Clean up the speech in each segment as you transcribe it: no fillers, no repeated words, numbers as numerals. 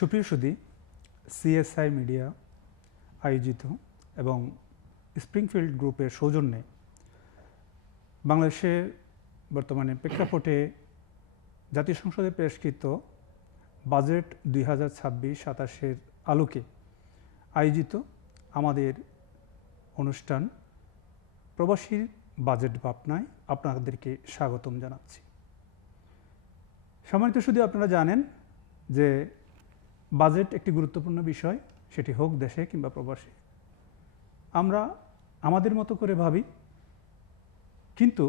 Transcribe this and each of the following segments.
সুপ্রিয় সুধী, CSI media আয়োজিত এবং স্প্রিংফিল্ড গ্রুপের সৌজন্যে বাংলাদেশের বর্তমানে প্রেক্ষাপটে জাতীয় সংসদে পেশকৃত বাজেট 2026-27 আলোকে আয়োজিত আমাদের অনুষ্ঠান প্রবাসীর বাজেট ভাবনায় আপনাদেরকে স্বাগতম জানাচ্ছি। সম্মানিত শুধু আপনারা জানেন যে বাজেট একটি গুরুত্বপূর্ণ বিষয়, সেটি হোক দেশে কিংবা প্রবাসী। আমরা আমাদের মতো করে ভাবি, কিন্তু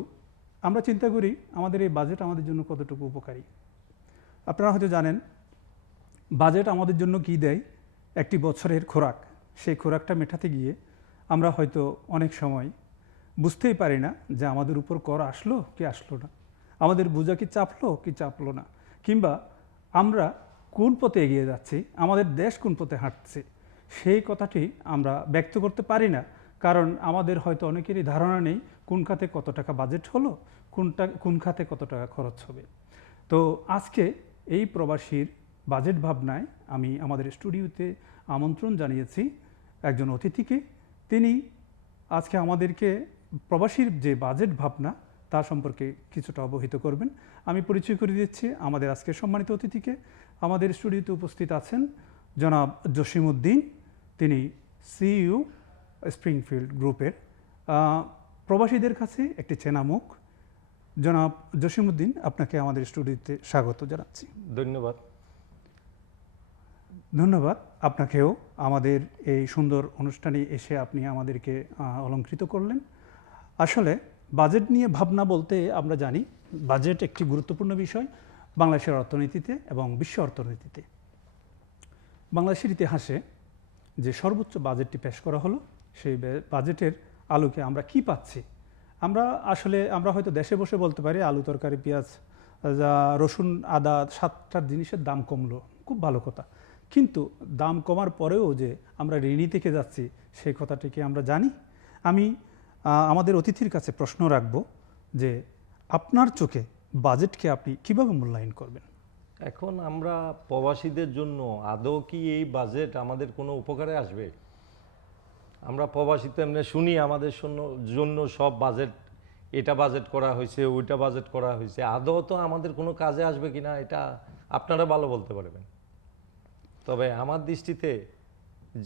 আমরা চিন্তা করি আমাদের এই বাজেট আমাদের জন্য কতটুকু উপকারী। আপনারা হয়তো জানেন বাজেট আমাদের জন্য কী দেয়, একটি বছরের খোরাক। সেই খোরাকটা মেটাতে গিয়ে আমরা হয়তো অনেক সময় বুঝতেই পারি না যে আমাদের উপর কর আসলো কি আসলো না, আমাদের বোঝা কি চাপলো কি চাপলো না, কিংবা আমরা কোন পথে এগিয়ে যাচ্ছি, আমাদের দেশ কোন পথে হাঁটছে, সেই কথাটি আমরা ব্যক্ত করতে পারি না। কারণ আমাদের হয়তো অনেকেরই ধারণা নেই কোন খাতে কত টাকা বাজেট হলো, কোন খাতে কত টাকা খরচ হবে। তো আজকে এই প্রবাসীর বাজেট ভাবনায় আমি আমাদের স্টুডিওতে আমন্ত্রণ জানিয়েছি একজন অতিথিকে। তিনি আজকে আমাদেরকে প্রবাসীর যে বাজেট ভাবনা তা সম্পর্কে কিছুটা অবহিত করবেন। আমি পরিচয় করে দিচ্ছি আমাদের আজকের সম্মানিত অতিথিকে। আমাদের স্টুডিওতে উপস্থিত আছেন জনাব জসিমউদ্দিন, তিনি সিইও স্প্রিংফিল্ড গ্রুপের। প্রবাসীদের কাছে একটি চেনা মুখ। জনাব জসিমউদ্দিন, আপনাকে আমাদের স্টুডিওতে স্বাগত জানাচ্ছি। ধন্যবাদ আপনাকেও আমাদের এই সুন্দর অনুষ্ঠানে এসে আপনি আমাদেরকে অলংকৃত করলেন। আসলে বাজেট নিয়ে ভাবনা বলতে আমরা জানি বাজেট একটি গুরুত্বপূর্ণ বিষয় বাংলাদেশের অর্থনীতিতে এবং বিশ্ব অর্থনীতিতে। বাংলাদেশের ইতিহাসে যে সর্বোচ্চ বাজেটটি পেশ করা হলো, সেই বাজেটের আলোকে আমরা কি পাচ্ছি? আমরা হয়তো দেশে বসে বলতে পারি আলু তরকারি পেঁয়াজ রসুন আদা 7টা জিনিসের দাম কমলো, খুব ভালো কথা। কিন্তু দাম কমার পরেও যে আমরা ঋণী থেকে যাচ্ছি সেই কথাটি কি আমরা জানি? আমি আমাদের অতিথির কাছে প্রশ্ন রাখব যে আপনার চোখে বাজেটকে আপনি কিভাবে মূল্যায়ন করবেন? এখন আমরা প্রবাসীদের জন্য আদৌ কি এই বাজেট আমাদের কোনো উপকারে আসবে? আমরা প্রবাসীতে এমনি শুনি আমাদের জন্য সব বাজেট, এটা বাজেট করা হয়েছে, ওইটা বাজেট করা হয়েছে। আদৌ তো আমাদের কোনো কাজে আসবে কিনা এটা আপনারা ভালো বলতে পারবেন। তবে আমার দৃষ্টিতে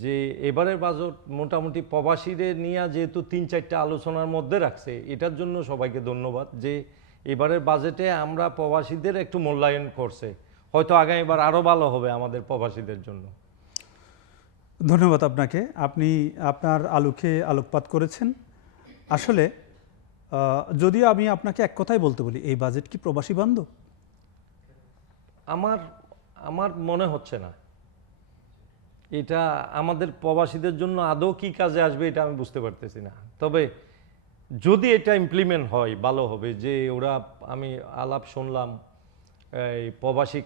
যে এবারের বাজেট মোটামুটি প্রবাসীদের নিয়ে যেহেতু 3-4টা আলোচনার মধ্যে রাখছে, এটার জন্য সবাইকে ধন্যবাদ যে এবারের বাজেটে আমরা প্রবাসীদের একটু মূল্যায়ন করছে। হয়তো আগামীবার আরও ভালো হবে আমাদের প্রবাসীদের জন্য। ধন্যবাদ আপনাকে, আপনি আপনার আলোকপাত করেছেন। আসলে যদিও আমি আপনাকে এক কথাই বলতে বলি, এই বাজেট কি প্রবাসী বান্ধব? আমার মনে হচ্ছে না এটা আমাদের প্রবাসীদের জন্য আদৌ কি কাজে আসবে এটা আমি বুঝতে পারতেছি না। তবে যদি এটা ইমপ্লিমেন্ট হয় ভালো হবে। যে আমি আলাপ শুনলাম এই প্রবাসী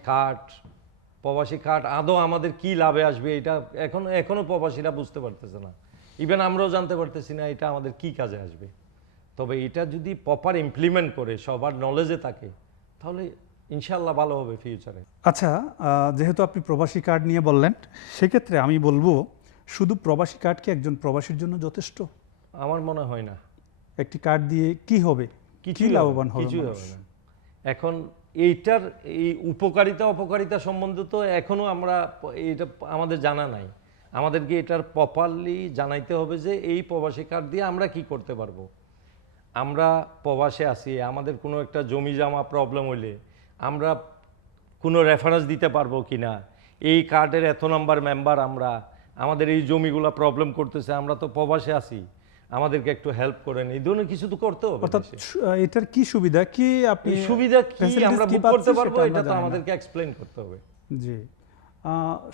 কার্ড আদৌ আমাদের কি লাভে আসবে এটা এখনো প্রবাসীরা বুঝতে পারতেছে না। ইভেন আমরাও জানতে পারতেছি না এটা আমাদের কি কাজে আসবে। তবে এটা যদি প্রপার ইমপ্লিমেন্ট করে সবার নলেজে থাকে তাহলে ইনশাল্লাহ ভালো হবে ফিউচারে। আচ্ছা, যেহেতু আপনি প্রবাসী কার্ড নিয়ে বললেন, সেক্ষেত্রে আমি বলবো শুধু প্রবাসী কার্ড কি একজন প্রবাসীর জন্য যথেষ্ট? আমার মনে হয় না। একটি কার্ড দিয়ে কি হবে, কি লাভবান হবে? কিছুই হবে না। এখন এইটার এই উপকারিতা অপকারিতা সম্বন্ধে তো এখনো এটা আমাদের জানা নাই। আমাদেরকে এটার প্রপারলি জানাইতে হবে যে এই প্রবাসী কার্ড দিয়ে আমরা কি করতে পারবো। আমরা প্রবাসে আছি, আমাদের কোনো একটা জমি জমা প্রবলেম হইলে আমরা কোনো রেফারেন্স দিতে পারবো কিনা, এই কার্ডের এত নাম্বার মেম্বার আমাদের এই জমিগুলো প্রবলেম করতেছে, আমরা তো প্রবাসে আছি, আমাদেরকে একটু হেল্প করেন, এই ধরনের কিছু তো করতে হবে। অর্থাৎ এটার কি সুবিধা, কি আপনি আমরা বুক করতে পারবো, এটা তো আমাদেরকে এক্সপ্লেইন করতে হবে। জি,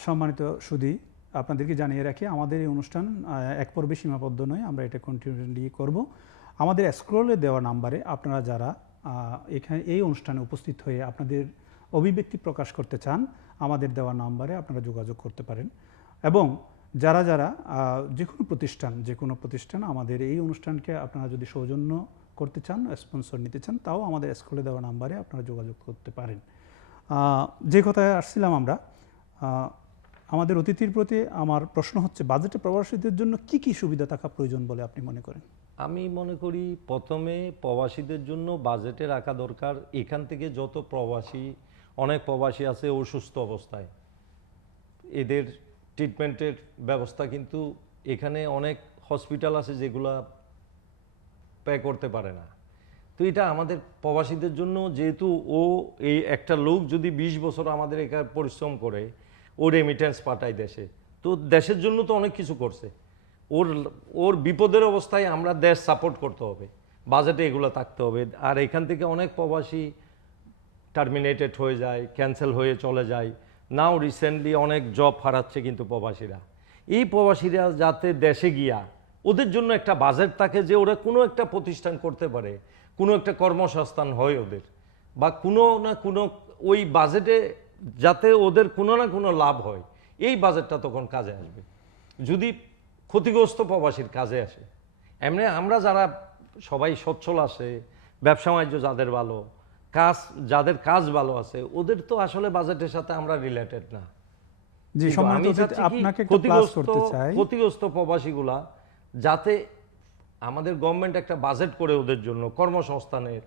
সম্মানিত সুধী, আপনাদেরকে জানিয়ে রাখি আমাদের এই অনুষ্ঠান এক পর্বে সীমাবদ্ধ নয়, আমরা এটা কন্টিনিউলি করব। আমাদের স্ক্রলে দেওয়া নাম্বারে আপনারা যারা এখানে এই অনুষ্ঠানে উপস্থিত হয়ে আপনাদের অভিব্যক্তি প্রকাশ করতে চান, আমাদের দেওয়া নাম্বারে আপনারা যোগাযোগ করতে পারেন। এবং যারা যে কোনো প্রতিষ্ঠান আমাদের এই অনুষ্ঠানকে আপনারা যদি সৌজন্য করতে চান, স্পন্সর নিতে চান, তাও আমাদের স্কুলে দেওয়া নাম্বারে আপনারা যোগাযোগ করতে পারেন। যে কথায় আসছিলাম আমরা, আমাদের অতিথির প্রতি আমার প্রশ্ন হচ্ছে, বাজেটে প্রবাসীদের জন্য কি কি সুবিধা থাকা প্রয়োজন বলে আপনি মনে করেন? আমি মনে করি প্রথমে প্রবাসীদের জন্য বাজেটে রাখা দরকার, এখান থেকে যত প্রবাসী, অনেক প্রবাসী আছে অসুস্থ অবস্থায়, এদের ট্রিটমেন্টের ব্যবস্থা কিন্তু এখানে অনেক হসপিটাল আছে যেগুলা পে করতে পারে না। তো এটা আমাদের প্রবাসীদের জন্য, যেহেতু এই একটা লোক যদি 20 বছর আমাদের এখানে পরিশ্রম করে, ও রেমিটেন্স পাঠায় দেশে, তো দেশের জন্য তো অনেক কিছু করছে। ওর বিপদের অবস্থায় আমরা দেশ সাপোর্ট করতে হবে, বাজেটে এগুলো থাকতে হবে। আর এখান থেকে অনেক প্রবাসী টার্মিনেটেড হয়ে যায়, ক্যান্সেল হয়ে চলে যায়। নাও রিসেন্টলি অনেক জব হারাচ্ছে কিন্তু প্রবাসীরা। এই প্রবাসীরা যাতে দেশে গিয়া ওদের জন্য একটা বাজেট থাকে, যে ওরা কোনো একটা প্রতিষ্ঠান করতে পারে, কোনো একটা কর্মসংস্থান হয় ওদের, বা কোনো না কোনো ওই বাজেটে যাতে ওদের কোনো না কোনো লাভ হয়, এই বাজেটটা তখন কাজে আসবে। যদি ক্ষতিগ্রস্ত প্রবাসীর কাজে আসে, এমনি আমরা যারা সবাই সচ্ছল আছে, ব্যবসা বাণিজ্য যাদের ভালো, যাদের কাজ ভালো আছে, ওদের তো আসলে বাজেটের সাথে আমরা রিলেটেড না। জি, কিন্তু সম্মানিত আমি অতিথি, চাচ্ছি কি, আপনাকে একটা ক্লাস করতে চাই। ক্ষতিগ্রস্ত প্রবাসীগুলা যাতে আমাদের গভর্নমেন্ট একটা বাজেট করে ওদের জন্য কর্মসংস্থানের,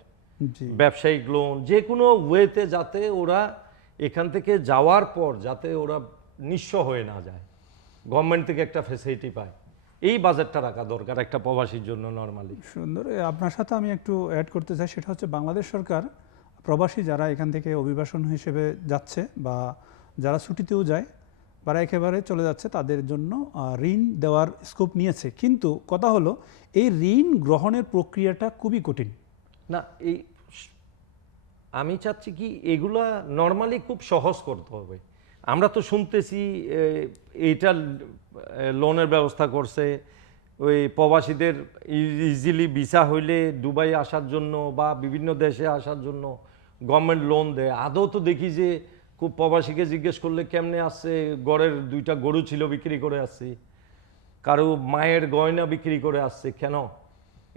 জি ব্যবসায়িক লোন, যে কোনো ওয়েতে, যাতে ওরা এখান থেকে যাওয়ার পর যাতে ওরা নিঃস্ব হয়ে না যায়, গভর্নমেন্ট থেকে একটা ফ্যাসিলিটি পায়। এই বাজেটটা রাখা দরকার একটা প্রবাসীর জন্য নরমালি। সুন্দর। আপনার সাথে আমি একটু অ্যাড করতে চাই, সেটা হচ্ছে বাংলাদেশ সরকার প্রবাসী যারা এখান থেকে অভিবাসন হিসেবে যাচ্ছে বা যারা ছুটিতেও যায়, তারা একেবারে চলে যাচ্ছে, তাদের জন্য ঋণ দেওয়ার স্কোপ নিয়েছে। কিন্তু কথা হলো, এই ঋণ গ্রহণের প্রক্রিয়াটা খুবই কঠিন। না, আমি চাচ্ছি কি, এগুলা নর্মালি খুব সহজ করতে হবে। আমরা তো শুনতেছি এইটা লোনের ব্যবস্থা করছে, ওই প্রবাসীদের ইজিলি ভিসা হইলে দুবাই আসার জন্য বা বিভিন্ন দেশে আসার জন্য গভর্নমেন্ট লোন দেয়। আদৌ তো দেখি যে খুব প্রবাসীকে জিজ্ঞেস করলে কেমনে আসছে, গড়ের 2টা গরু ছিল বিক্রি করে আসছি, কারো মায়ের গয়না বিক্রি করে আসছে। কেন?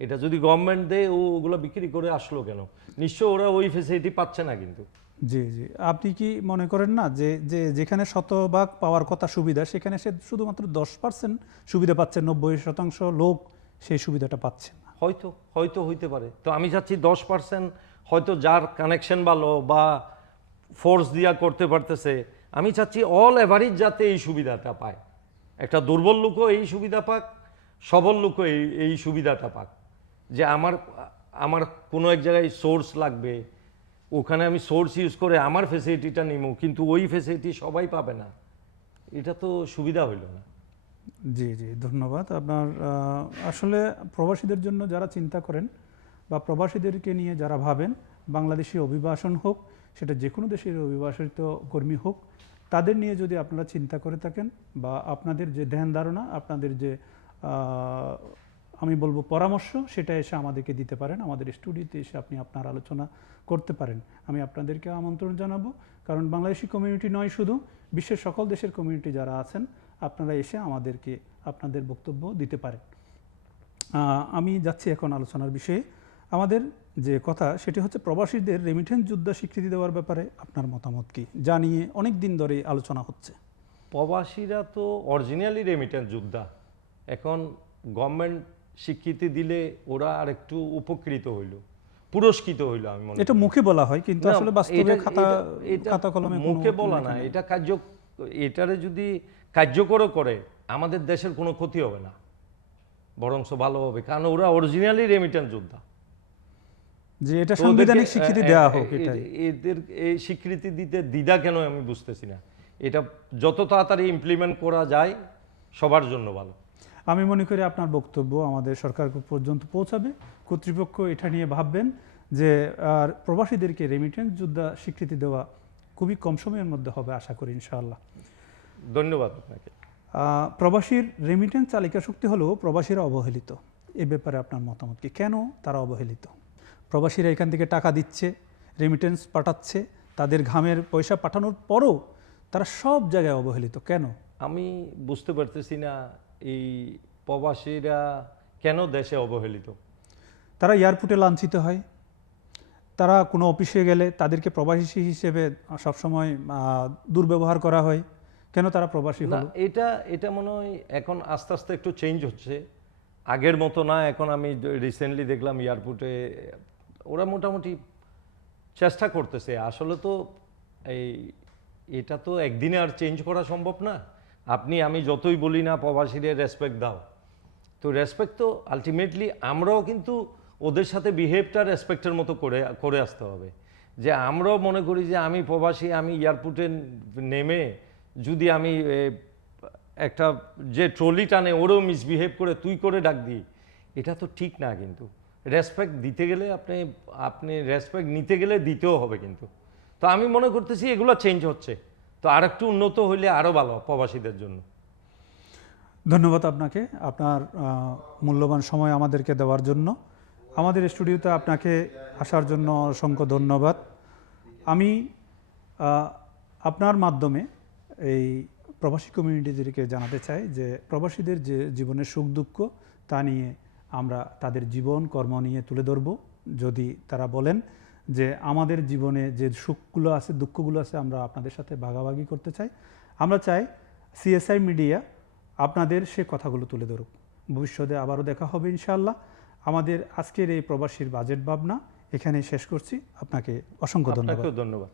এটা যদি গভর্নমেন্ট দেয়, ওগুলো বিক্রি করে আসলো কেন? নিশ্চয় ওরা ওই ফেসিলিটি পাচ্ছে না কিন্তু। জি জি, আপনি কি মনে করেন না যে যেখানে শতভাগ পাওয়ার কথা সুবিধা, সেখানে সে শুধুমাত্র 10% সুবিধা পাচ্ছে, 90% লোক সেই সুবিধাটা পাচ্ছে না? হয়তো হইতে পারে। তো আমি চাচ্ছি 10% হয়তো যার কানেকশন ভালো বা ফোর্স দিয়া করতে পারতেছে, আমি চাচ্ছি অল এভারেজ যাতে এই সুবিধাটা পায়। একটা দুর্বল লোকও এই সুবিধা পাক, সবল লোকও এই সুবিধাটা পাক। যে আমার কোনো এক জায়গায় সোর্স লাগবে, ওখানে আমি সোর্স ইউজ করে আমার ফেসিলিটিটা নিব, কিন্তু ওই ফেসিলিটি সবাই পাবে না। এটা তো সুবিধা হইল না। জি জি, ধন্যবাদ আপনার। আসলে প্রবাসীদের জন্য যারা চিন্তা করেন বা প্রবাসীদেরকে নিয়ে যারা ভাবেন, বাংলাদেশি অভিবাসন হোক, সেটা যে কোনো দেশের অভিবাসিত কর্মী হোক, তাদের নিয়ে যদি আপনারা চিন্তা করে থাকেন বা আপনাদের যে ধ্যান ধারণা, আপনাদের যে আমি বলবো পরামর্শ, সেটা এসে আমাদেরকে দিতে পারেন। আমাদের স্টুডিওতে এসে আপনি আপনার আলোচনা করতে পারেন। আমি আপনাদেরকে আমন্ত্রণ জানাবো, কারণ বাংলাদেশি কমিউনিটি নয়, শুধু বিশ্বের সকল দেশের কমিউনিটি যারা আছেন, আপনারা এসে আমাদেরকে আপনাদের বক্তব্য দিতে পারেন। আমি যাচ্ছি এখন আলোচনার বিষয়ে। আমাদের যে কথা, সেটি হচ্ছে প্রবাসীদের রেমিটেন্স যোদ্ধা স্বীকৃতি দেওয়ার ব্যাপারে আপনার মতামত কি? যা নিয়ে অনেক দিন ধরে আলোচনা হচ্ছে। প্রবাসীরা তো অরিজিনালি রেমিটেন্স যোদ্ধা। এখন গভর্নমেন্ট স্বীকৃতি দিলে ওরা আর একটু উপকৃত হইল, পুরস্কৃত হইল। আমি মনে এটা মুখে বলা হয়, কিন্তু আসলে বাস্তবে খাতা কলমে মুখে বলা না, এটা এটারে যদি কার্যকর করে আমাদের দেশের কোনো ক্ষতি হবে না, বরং ভালো হবে, কারণ ওরা অরিজিনালি রেমিটেন্স যোদ্ধা। যে এটা সাংবিধানিক স্বীকৃতি দেওয়া হোক, এদের এই স্বীকৃতি দিতে দ্বিধা কেন আমি বুঝতেছি না। এটা যত তাড়াতাড়ি ইমপ্লিমেন্ট করা যায় সবার জন্য ভালো। আমি মনে করি আপনার বক্তব্য আমাদের সরকার পর্যন্ত পৌঁছাবে। কর্তৃপক্ষ এটা নিয়ে ভাববেন যে আর প্রবাসীদেরকে রেমিটেন্স যোদ্ধা স্বীকৃতি দেওয়া খুবই কম সময়ের মধ্যে হবে, আশা করি ইনশাআল্লাহ। ধন্যবাদ আপনাকে। প্রবাসীর রেমিটেন্স চালিকা শক্তি হলেও প্রবাসীরা অবহেলিত। এ ব্যাপারে আপনার মতামত কি? কেন তারা অবহেলিত? প্রবাসীরা এখান থেকে টাকা দিচ্ছে, রেমিটেন্স পাঠাচ্ছে, তাদের ঘামের পয়সা পাঠানোর পরও তারা সব জায়গায় অবহেলিত কেন? আমি বুঝতে পারতেছি না এই প্রবাসীরা কেন দেশে অবহেলিত। তারা এয়ারপোর্টে লাঞ্ছিত হয়, তারা কোনো অফিসে গেলে তাদেরকে প্রবাসী হিসেবে সবসময় দুর্ব্যবহার করা হয়, কেন তারা প্রবাসী না হলো? এটা এটা মনে হয় এখন আস্তে আস্তে একটু চেঞ্জ হচ্ছে, আগের মতো না। এখন আমি রিসেন্টলি দেখলাম এয়ারপোর্টে ওরা মোটামুটি চেষ্টা করতেছে। আসলে তো এই এটা তো একদিনে আর চেঞ্জ করা সম্ভব না। আপনি আমি যতই বলি না প্রবাসীদের রেসপেক্ট দাও, তো রেসপেক্ট তো আলটিমেটলি আমরাও কিন্তু ওদের সাথে বিহেভটা রেসপেক্টের মতো করে করে আসতে হবে। যে আমরাও মনে করি যে আমি প্রবাসী, আমি এয়ারপোর্টে নেমে যদি আমি একটা যে ট্রলি টানে ওরও মিসবিহেভ করে তুই করে ডাক দিই, এটা তো ঠিক না। কিন্তু রেসপেক্ট দিতে গেলে আপনি আপনি রেসপেক্ট নিতে গেলে দিতেও হবে কিন্তু। তো আমি মনে করতেছি এগুলো চেঞ্জ হচ্ছে, তো আরেকটু উন্নত হইলে আরও ভালো প্রবাসীদের জন্য। ধন্যবাদ আপনাকে, আপনার মূল্যবান সময় আমাদেরকে দেওয়ার জন্য। আমাদের স্টুডিওতে আপনাকে আসার জন্য অসংখ্য ধন্যবাদ। আমি আপনার মাধ্যমে এই প্রবাসী কমিউনিটিদেরকে জানাতে চাই যে প্রবাসীদের যে জীবনের সুখ দুঃখ তা নিয়ে আমরা তাদের জীবন কর্ম নিয়ে তুলে ধরব। যদি তারা বলেন যে আমাদের জীবনে যে সুখগুলো আছে দুঃখগুলো আছে আমরা আপনাদের সাথে ভাগাভাগি করতে চাই, আমরা চাই সিএসআই মিডিয়া আপনাদের সে কথাগুলো তুলে ধরুক। ভবিষ্যতে আবারও দেখা হবে ইনশাআল্লাহ। আমাদের আজকের এই প্রবাসীর বাজেট ভাবনা এখানেই শেষ করছি। আপনাকে অসংখ্য ধন্যবাদ। আপনাকেও ধন্যবাদ।